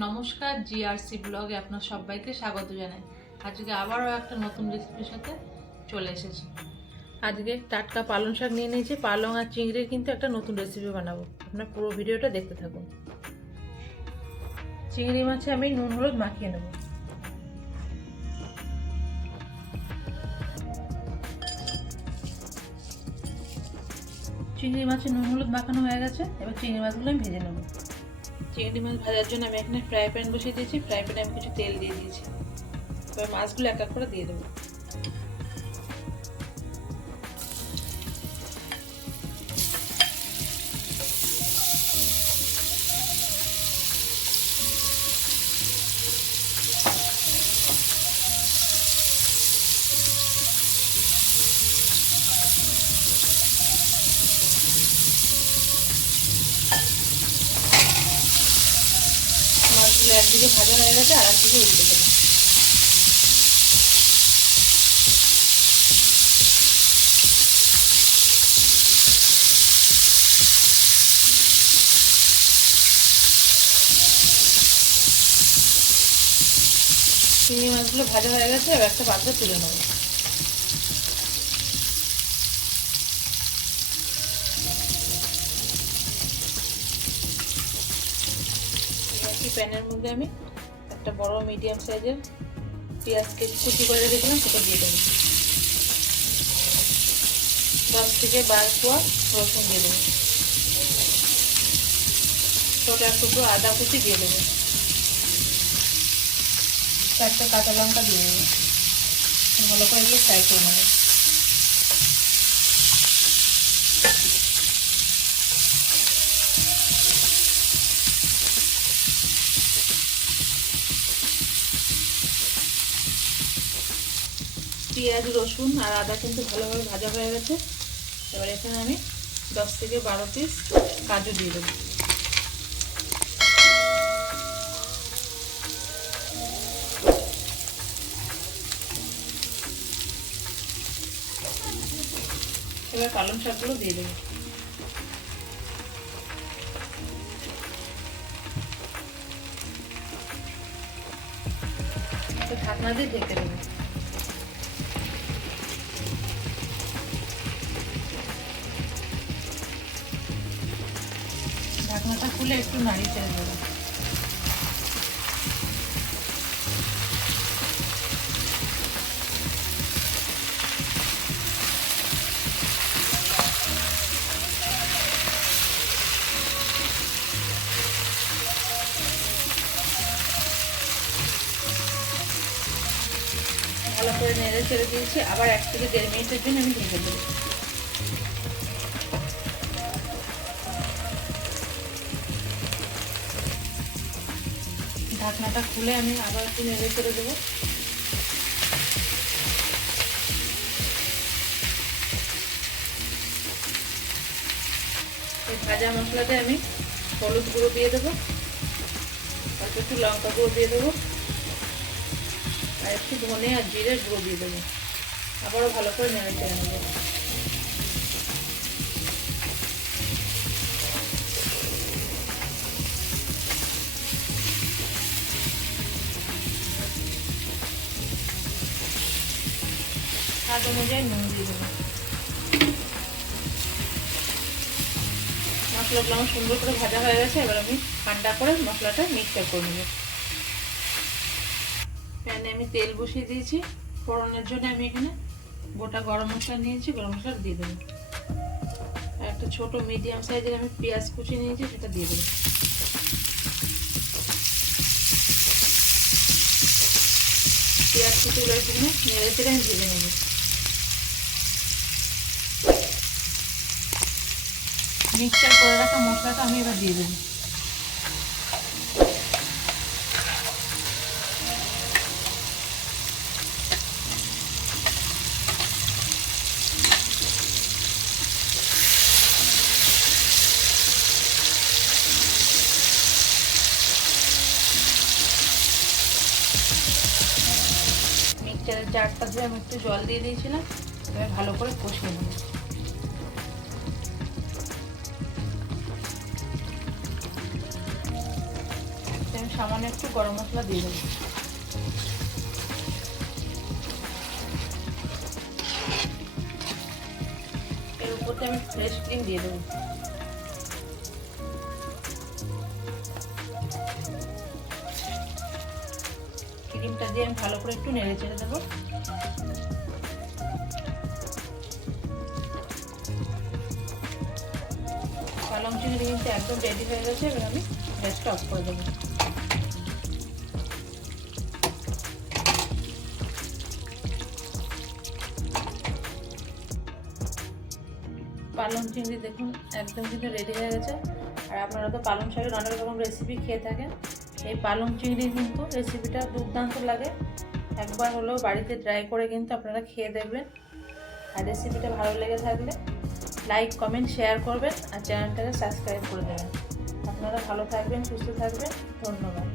নমস্কার, জিআরসি ব্লগে আপনার সবাইকে স্বাগত জানাই। আজকে আবারও একটা নতুন রেসিপির সাথে চলে এসেছি। আজকে টাটকা পালং শাক নিয়ে নিয়েছি। পালং আর চিংড়ির কিন্তু একটা নতুন রেসিপি বানাবো। আপনার পুরো ভিডিওটা দেখতে থাকুন। চিংড়ি মাছে আমি নুন হলুদ মাখিয়ে নেব। চিংড়ি মাছে নুন হলুদ মাখানো হয়ে গেছে। এবার চিংড়ি মাছগুলো আমি ভেজে নেব। চিংড়ি মাছ ভাজার জন্য আমি এখানে ফ্রাই প্যান বসিয়ে দিয়েছি। ফ্রাই প্যানে আমি কিছু তেল দিয়ে দিয়েছি। এবার মাছগুলো এক এক করে দিয়ে দেবো। মাছগুলো একদিকে ভাজা হয়ে গেছে, আর একদিকে উল্টে দেবো। চিংড়ি মাছগুলো ভাজা হয়ে গেছে, এবার একটা পাত্রে তুলে নেব। একটি প্যানের মধ্যে আমি একটা বড় মিডিয়াম সাইজের পেঁয়াজ কুচি করে রেখেছিলাম, সেটা দিয়ে দেবো। 10 থেকে 12 কোয়া রসুন দিয়ে দেবো। ছোট এক টুকরো আদা কুচি দিয়ে দেবো। 4টা কাঁচা লঙ্কা দিয়ে দেবো। ভালো করে এগুলো ফ্রাই করে নেবো। পেঁয়াজ রসুন আর আদা কিন্তু ভালোভাবে ভাজা হয়ে গেছে। এবার এখানে আমি 10 থেকে 12 পিস কাজু দিয়ে দেবো। এবার পালং শাকগুলো দিয়ে দেবো। ঢাকনা দিয়ে ঢেকে দেবো। ঢাকনাটা খুলে একটু নাড়িয়ে চেড়ে দেবো। ভালো করে নেড়ে চেড়ে দিয়েছি। আবার 1 থেকে 1.5 মিনিটের জন্য আমি ঢেকে দেবো। ঢাকনাটা খুলে আমি আবার একটু নেড়ে চেড়ে দেবো। এই ভাজা মশলাতে আমি হলুদ গুঁড়ো দিয়ে দেবো, অল্প একটু লঙ্কা গুঁড়ো দিয়ে দেবো, আর একটু ধনে আর জিরে গুঁড়ো দিয়ে দেবো। আবারও ভালো করে নেড়ে চেড়ে নেবো। স্বাদ অনুযায়ী নুন দিয়ে দেবো। মশলাগুলো আমার সুন্দর করে ভাজা হয়ে গেছে। এবার আমি ঠান্ডা করে মশলাটা মিক্সচার করে নেব। প্যানে আমি তেল বসিয়ে দিয়েছি। ফোড়নের জন্য আমি এখানে গোটা গরম মশলা নিয়েছি, গরম মশলা দিয়ে দেবো। আর একটা ছোট মিডিয়াম সাইজের আমি পেঁয়াজ কুচি নিয়েছি, সেটা দিয়ে দেবো। পেঁয়াজ কুচিগুলো একটু নেড়ে চেড়ে আমি ভেজে নেব। মিক্সচার করে রাখা মশলাটা আমি এবার দিয়ে দেবো। মিক্সচারের জারটা ধুয়ে আমি একটু জল দিয়ে দিয়েছিলাম। এবার ভালো করে কষিয়ে নেব। আমি সামান্য একটু গরম মশলা দিয়ে দেবো। এর উপরে আমি ফ্রেশ ক্রিম দিয়ে দেবো। ক্রিমটা দিয়ে আমি ভালো করে একটু নেড়ে চেড়ে দেবো। পালং চিংড়ি কিন্তু একদম রেডি হয়ে গেছে। এবার আমি গ্যাসটা অফ করে দেবো। পালং চিংড়ি দেখুন একদম কিন্তু রেডি হয়ে গেছে। আর আপনারা তো পালং শাকের অনেক রকম রেসিপি খেয়ে থাকেন, এই পালং চিংড়ির কিন্তু রেসিপিটা দুর্দান্ত লাগে। একবার হলেও বাড়িতে ট্রাই করে কিন্তু আপনারা খেয়ে দেখবেন। আর রেসিপিটা ভালো লেগে থাকলে লাইক কমেন্ট শেয়ার করবেন আর চ্যানেলটাকে সাবস্ক্রাইব করে দেবেন। আপনারা ভালো থাকবেন, সুস্থ থাকবেন। ধন্যবাদ।